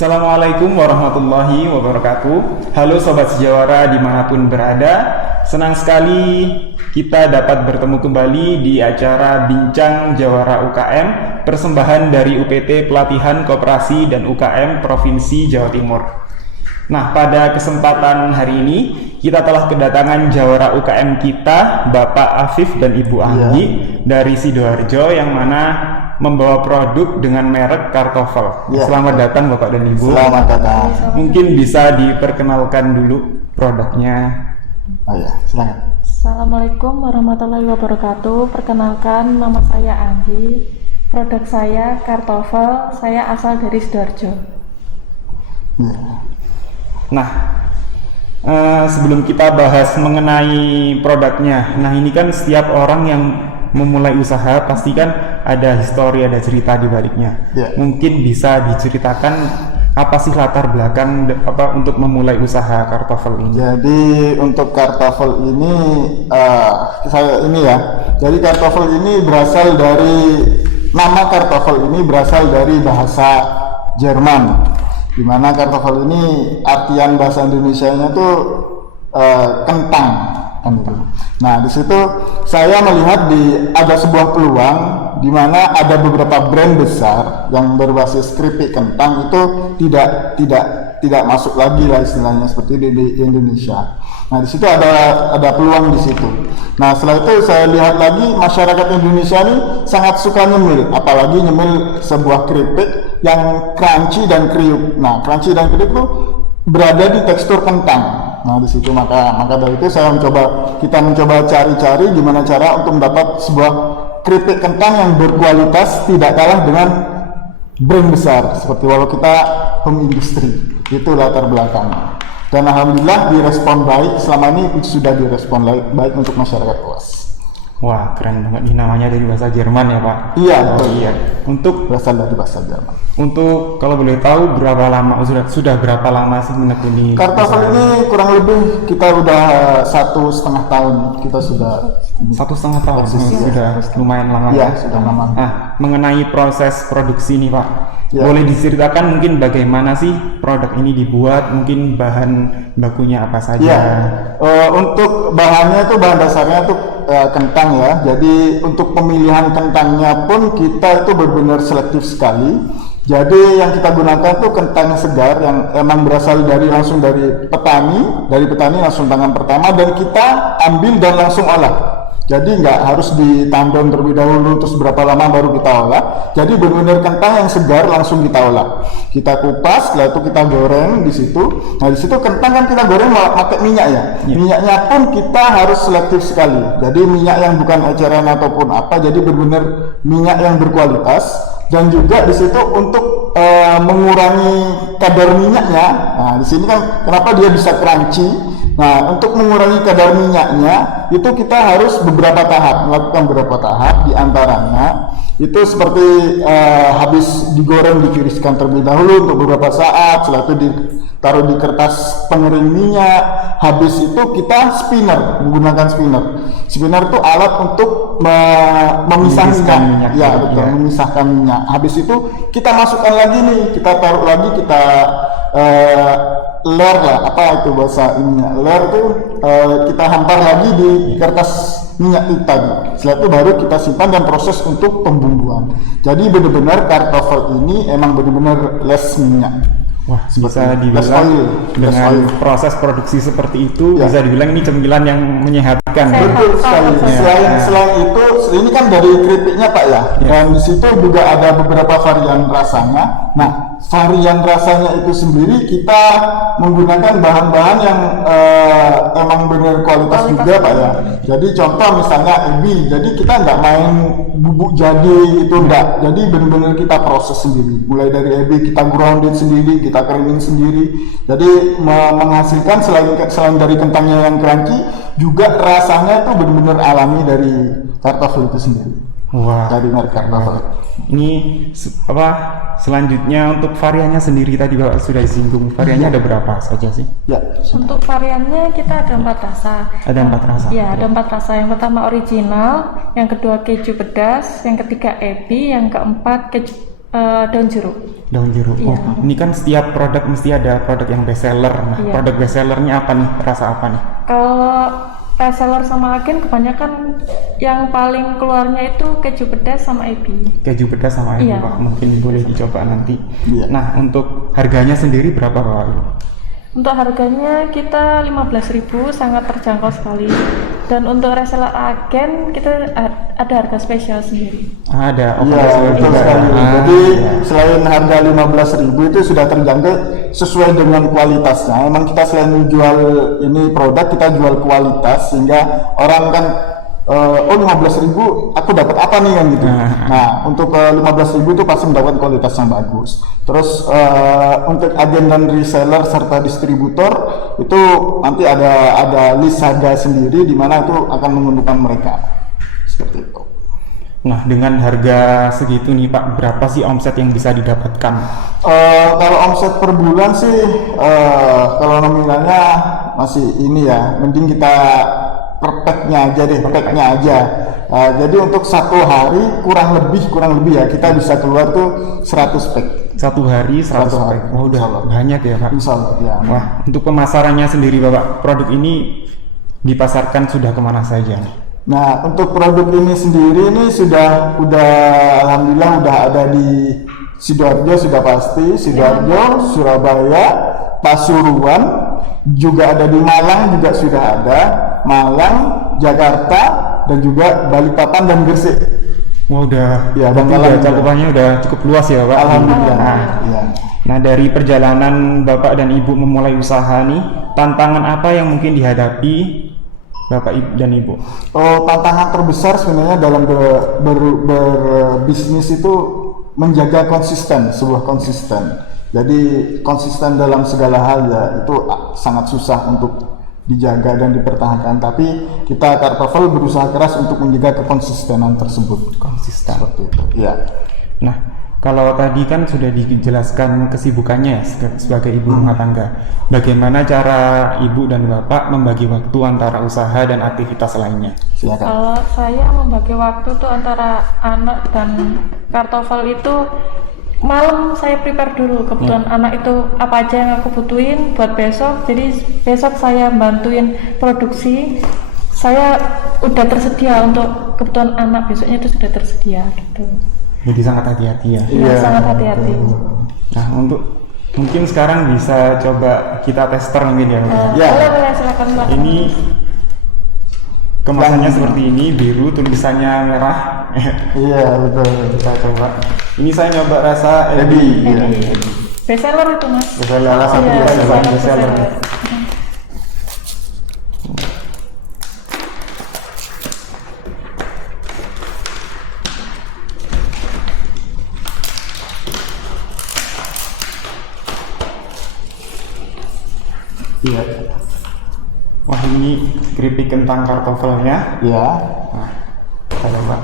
Assalamualaikum warahmatullahi wabarakatuh. Halo Sobat Sejawara dimanapun berada. Senang sekali kita dapat bertemu kembali di acara Bincang Jawara UKM, persembahan dari UPT Pelatihan Koperasi dan UKM Provinsi Jawa Timur. Nah, pada kesempatan hari ini kita telah kedatangan Jawara UKM kita, Bapak Afif dan Ibu Anggi dari Sidoarjo, yang mana membawa produk dengan merek Kartoffel. Selamat datang Bapak dan Ibu. Selamat datang. Mungkin bisa diperkenalkan dulu produknya. Silakan. Assalamualaikum warahmatullahi wabarakatuh. Perkenalkan, nama saya Anggi. Produk saya Kartoffel. Saya asal dari Sidoarjo. Nah, sebelum kita bahas mengenai produknya, nah ini kan setiap orang yang memulai usaha pasti kan ada histori, ada cerita di baliknya. Mungkin bisa diceritakan apa sih latar belakang untuk memulai usaha Kartoffel ini? Jadi untuk Kartoffel ini Jadi Kartoffel ini berasal dari nama Kartoffel ini berasal dari bahasa Jerman. Di mana Kartoffel ini artian bahasa Indonesianya tuh kentang. Nah, di situ saya melihat ada sebuah peluang di mana ada beberapa brand besar yang berbasis keripik kentang itu tidak masuk lagi lah istilahnya seperti di Indonesia. Nah, di situ ada peluang di situ. Nah, setelah itu saya lihat lagi masyarakat Indonesia ini sangat suka nyemil, apalagi nyemil sebuah keripik yang crunchy dan kriuk. Nah, crunchy dan kriuk itu berada di tekstur kentang. Nah, di situ maka dari itu kita mencoba cari-cari gimana cara untuk mendapat sebuah keripik kentang yang berkualitas, tidak kalah dengan brand besar seperti walau kita home industry. Itu latar belakangnya. Dan alhamdulillah direspon baik, selama ini sudah direspon baik untuk masyarakat luas. Wah, keren banget. Ini namanya dari bahasa Jerman ya, Pak? Iya, iya. Untuk berasal dari bahasa Jerman. Untuk kalau boleh tahu berapa lama sudah berapa lama sih menekuni Kartoffel ini? Kurang lebih kita udah 1,5 tahun kita sudah 1,5 tahun sudah lumayan lama. Iya, sudah lama. Nah, mengenai proses produksi nih, Pak, boleh diceritakan mungkin bagaimana sih produk ini dibuat, mungkin bahan bakunya apa saja? Untuk bahannya itu bahan dasarnya itu kentang ya. Jadi untuk pemilihan kentangnya pun kita itu benar-benar selektif sekali. Jadi yang kita gunakan tuh kentang segar yang emang berasal langsung dari petani langsung tangan pertama, dan kita ambil dan langsung olah. Jadi nggak harus ditandon terlebih dahulu terus berapa lama baru kita olah. Jadi benar-benar kentang yang segar langsung kita olah. Kita kupas, setelah itu kita goreng di situ. Nah, di situ kentang kan kita goreng pakai minyak ya. Minyaknya pun kita harus selektif sekali. Jadi minyak yang bukan eceran ataupun apa. Jadi benar-benar minyak yang berkualitas. Dan juga di situ untuk mengurangi kadar minyaknya. Nah, di sini kan kenapa dia bisa crunchy. Nah, untuk mengurangi kadar minyaknya itu kita harus melakukan beberapa tahap. Di antaranya itu seperti habis digoreng ditiriskan terlebih dahulu untuk beberapa saat, setelah itu ditaruh di kertas pengering minyak. Habis itu kita menggunakan spinner. Spinner itu alat untuk memisahkan minyak. Ya, betul, memisahkan minyak. Habis itu kita masukkan lagi nih, kita taruh lagi, kita ler lah, apa itu bahasa ininya? Ler itu kita hampar lagi di kertas minyak itu tadi. Setelah itu baru kita simpan dan proses untuk pembumbuan. Jadi benar-benar Kartoffel ini emang benar-benar less minyak. Wah, bisa dibilang dengan proses produksi seperti itu bisa dibilang ini cemilan yang menyehatkan. Betul sekali. Selain itu, ini kan dari keripiknya Pak ya. Dan di situ juga ada beberapa varian rasanya. Nah, varian rasanya itu sendiri kita menggunakan bahan-bahan yang emang benar kualitas juga Pak ya. Jadi contoh misalnya ebi, jadi kita nggak main bubuk jadi itu enggak. Jadi benar-benar kita proses sendiri. Mulai dari ebi kita grounded sendiri, kita keringin sendiri. Jadi menghasilkan selain dari kentangnya yang crunchy, juga rasanya itu benar-benar alami dari Kartoffel itu sendiri. Wah, dari merek Kartoffel. Ini selanjutnya untuk variannya sendiri tadi Bapak sudah disinggung. Variannya ada berapa saja sih? Ya. Untuk variannya kita ada 4 rasa. Ada 4 rasa. Ya, ada 4 rasa. Yang pertama original, yang kedua keju pedas, yang ketiga ebi, yang keempat keju Daun jeruk. Daun jeruk. Iya. Oh, ini kan setiap produk mesti ada produk yang best seller. Nah, Iya. produk best sellernya apa nih? Rasa apa nih? Kalau bestseller sama agen kebanyakan yang paling keluarnya itu keju pedas sama ebi. Keju pedas sama ayam, Iya. Pak. Mungkin boleh dicoba nanti. Iya. Nah, untuk harganya sendiri berapa, Pak? Untuk harganya kita 15.000, sangat terjangkau sekali. Dan untuk reseller agen kita ada harga spesial sendiri. Ada Iya, operasi betul juga. sekali. Ah, Jadi iya. selain harga 15.000 itu sudah terjangkau sesuai dengan kualitasnya. Emang kita selain menjual ini produk, kita jual kualitas sehingga orang kan oh 15.000 aku dapat apa nih kan gitu. Nah, untuk 15.000 itu pasti mendapat kualitas yang bagus. Terus untuk agen dan reseller serta distributor itu nanti ada list harga sendiri di mana itu akan menguntungkan mereka. Seperti itu. Nah, dengan harga segitu nih, Pak, berapa sih omset yang bisa didapatkan? Kalau omset per bulan sih kalau nominalnya masih ini ya, mending kita per packnya aja deh, packnya aja. Jadi untuk satu hari kurang lebih ya kita bisa keluar tuh 100 pack. Satu hari 100 Satu hari. pack. Oh, udah Insya Allah. banyak ya, Pak. Insya Allah ya. Wah, untuk pemasarannya sendiri, Bapak, produk ini dipasarkan sudah kemana saja nih? Nah, untuk produk ini sendiri ini udah alhamdulillah udah ada di Sidoarjo sudah pasti, Sidoarjo, Surabaya, Pasuruan, juga ada di Malang juga sudah ada, Malang, Jakarta, dan juga Balikpapan dan Gresik. Wah, udah, Ya, berarti dan udah Malang cakupannya udah cukup luas ya, Pak. Alhamdulillah. Nah, Ya. nah, dari perjalanan Bapak dan Ibu memulai usaha nih, tantangan apa yang mungkin dihadapi Bapak dan Ibu? Oh, tantangan terbesar sebenarnya dalam berbisnis itu menjaga konsisten, sebuah konsisten. Jadi konsisten dalam segala hal ya itu sangat susah untuk dijaga dan dipertahankan. Tapi kita Kartoffel berusaha keras untuk menjaga kekonsistenan tersebut. Konsisten. Seperti itu. Ya. Nah, kalau tadi kan sudah dijelaskan kesibukannya ya sebagai ibu rumah tangga. Bagaimana cara ibu dan bapak membagi waktu antara usaha dan aktivitas lainnya? Silakan. Kalau saya membagi waktu tuh antara anak dan Kartoffel itu malam saya prepare dulu kebutuhan anak itu apa aja yang aku butuhin buat besok. Jadi besok saya bantuin produksi. Saya udah tersedia untuk kebutuhan anak, besoknya itu sudah tersedia gitu. Jadi sangat hati-hati ya. Iya, sangat hati-hati. Nah, untuk mungkin sekarang bisa coba kita tester mungkin ya. Ya. Boleh silakan Mbak. Ini kemasannya seperti ini, biru, tulisannya merah. Iya, betul. Kita coba. Ini saya nyoba rasa Ebi. Iya. Bestseller itu Mas. Salah satu Iya, bestseller. bestseller. Iya. Wah, ini keripik kentang kartoffelnya. Iya. Nah, kita coba.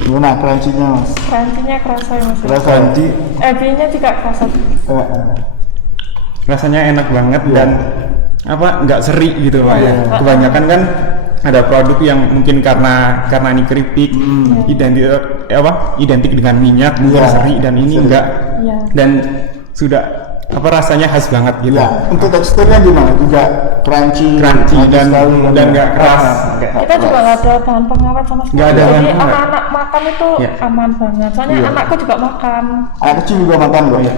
Gimana crunchy-nya, Mas? Crunchy-nya kerasa ya Mas. Kerasa. Crunchy, Ebinya juga kerasa. rasanya enak banget Iya. dan apa nggak seri gitu Pak ya. Iya. Kebanyakan kan ada produk yang mungkin karena ini keripik identik dengan minyak mungkin Iya. seri, dan ini Seri. enggak, Iya. dan sudah rasanya khas banget gitu. Ya, untuk teksturnya gimana? Juga crunchy Dan sekali, kan? nggak keras. Kita juga nggak ada bahan pengawet sama sekali. Nggak ada bahan Jadi pengawet. anak-anak makan itu Iya. aman banget. Soalnya Iya. anakku juga makan. Anak kecil juga makan loh. Iya.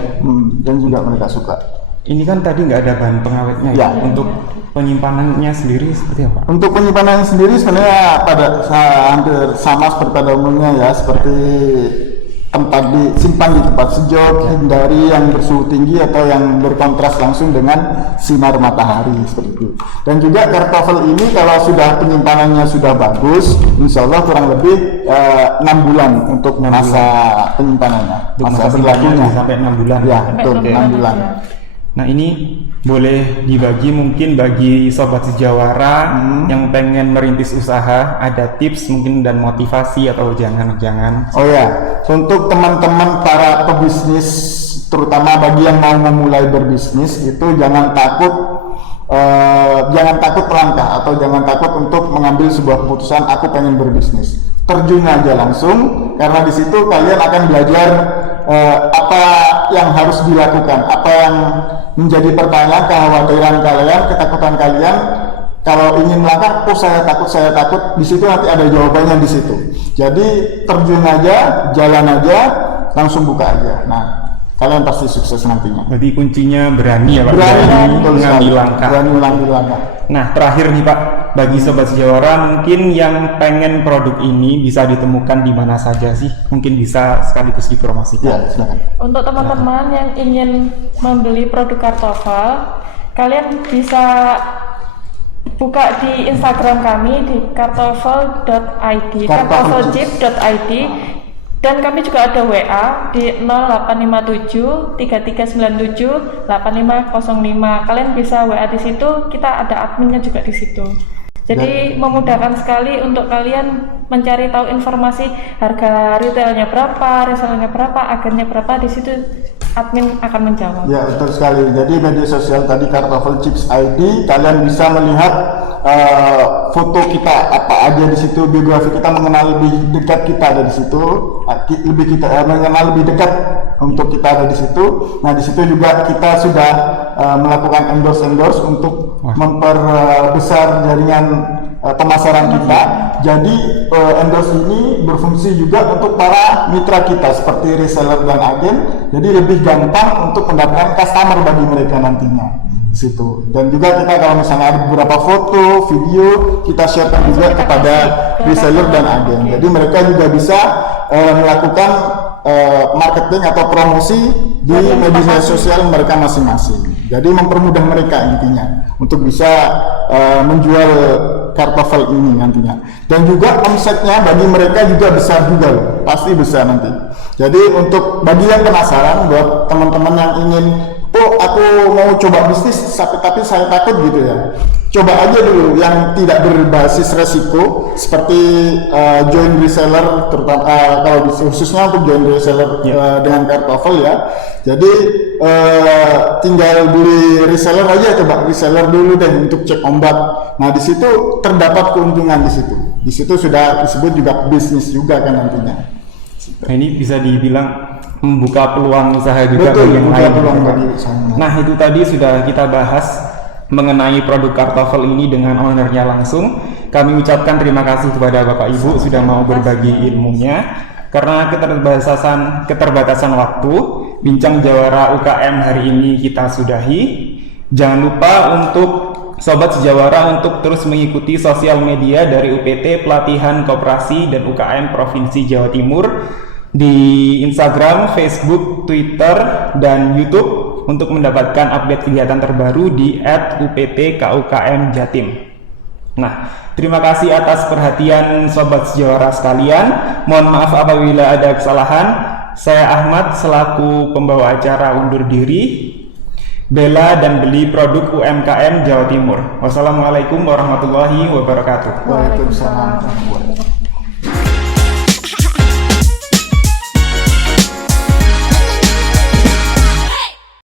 Dan juga mereka suka. Ini kan tadi nggak ada bahan pengawetnya ya. Ya. Untuk penyimpanannya sendiri seperti apa? Untuk penyimpanan sendiri sebenarnya hampir sama seperti pada umumnya ya, seperti tempat disimpan di tempat sejuk, hindari yang bersuhu tinggi atau yang berkontras langsung dengan sinar matahari seperti itu. Dan juga kartoffel ini kalau sudah penyimpanannya sudah bagus, insya Allah kurang lebih 6 bulan untuk masa penyimpanannya, Untuk masa masa berlakunya. simpanannya sampai 6 bulan. Ya, Sampai betul, 6 6 bulan. ya. Nah, ini boleh dibagi mungkin bagi sobat sejawara yang pengen merintis usaha, ada tips mungkin dan motivasi atau jangan. Oh ya, untuk teman-teman para pebisnis, terutama bagi yang mau memulai berbisnis, itu jangan takut melangkah atau jangan takut untuk mengambil sebuah keputusan aku pengen berbisnis. terjun aja langsung, karena di situ kalian akan belajar apa yang harus dilakukan, apa yang menjadi pertanyaan, kekhawatiran kalian, ketakutan kalian. Kalau ingin melangkah, oh saya takut, di situ nanti ada jawabannya di situ. Jadi terjun aja, jalan aja, langsung buka aja. Nah, kalian pasti sukses nantinya. Berarti kuncinya berani ya Pak? Berani mengambil langkah. Berani mengambil langkah. Nah, terakhir nih Pak, bagi Sobat Sejawara mungkin yang pengen produk ini bisa ditemukan di mana saja sih? Mungkin bisa sekaligus dipromosikan. Ya, silakan. Untuk teman-teman yang ingin membeli produk Kartoffel, kalian bisa buka di Instagram kami di kartoffel.id, kartoffelchip.id, dan kami juga ada WA di 0857 3397 8505. Kalian bisa WA di situ, kita ada adminnya juga di situ. Jadi memudahkan sekali untuk kalian mencari tahu informasi harga retailnya berapa, resellernya berapa, agennya berapa. Di situ admin akan menjawab. Ya, betul sekali. Jadi media sosial tadi Kartoffel Chips ID, kalian bisa melihat foto kita apa aja di situ, biografi kita, mengenal lebih dekat kita ada di situ, mengenal lebih dekat untuk kita ada di situ. Nah, di situ juga kita sudah melakukan endorse untuk memperbesar jaringan pemasaran kita. Jadi endorse ini berfungsi juga untuk para mitra kita seperti reseller dan agen. Jadi lebih gampang untuk mendapatkan customer bagi mereka nantinya di situ. Dan juga kita kalau misalnya ada beberapa foto, video, kita sharekan juga kepada reseller dan agen. Jadi mereka juga bisa melakukan marketing atau promosi di media sosial mereka masing-masing. Jadi mempermudah mereka intinya untuk bisa menjual kartoffel ini nantinya. Dan juga omsetnya bagi mereka juga besar juga loh, pasti besar nanti. Jadi untuk bagi yang penasaran, buat teman-teman yang ingin, oh aku mau coba bisnis tapi saya takut gitu ya, coba aja dulu yang tidak berbasis resiko seperti join reseller, terutama kalau khususnya untuk join reseller dengan kartoffel ya. Jadi tinggal beli reseller aja, coba reseller dulu deh untuk cek ombak. Nah, di situ terdapat keuntungan di situ. Di situ sudah disebut juga bisnis juga kan nantinya. Nah, ini bisa dibilang membuka peluang usaha juga Betul, bagi yang lain. peluang bagi usaha. Nah, itu tadi sudah kita bahas mengenai produk kartoffel ini dengan ownernya langsung. Kami ucapkan terima kasih kepada Bapak Ibu sudah mau berbagi ilmunya. Karena keterbatasan waktu, bincang Jawara UKM hari ini kita sudahi. Jangan lupa untuk Sobat Sejawara untuk terus mengikuti sosial media dari UPT Pelatihan Koperasi dan UKM Provinsi Jawa Timur di Instagram, Facebook, Twitter, dan YouTube untuk mendapatkan update kegiatan terbaru di @UPT-KUKM-Jatim. Nah, terima kasih atas perhatian Sobat Sejawara sekalian. Mohon maaf apabila ada kesalahan. Saya Ahmad selaku pembawa acara undur diri. Bela dan beli produk UMKM Jawa Timur. Wassalamualaikum warahmatullahi wabarakatuh. Waalaikumsalam.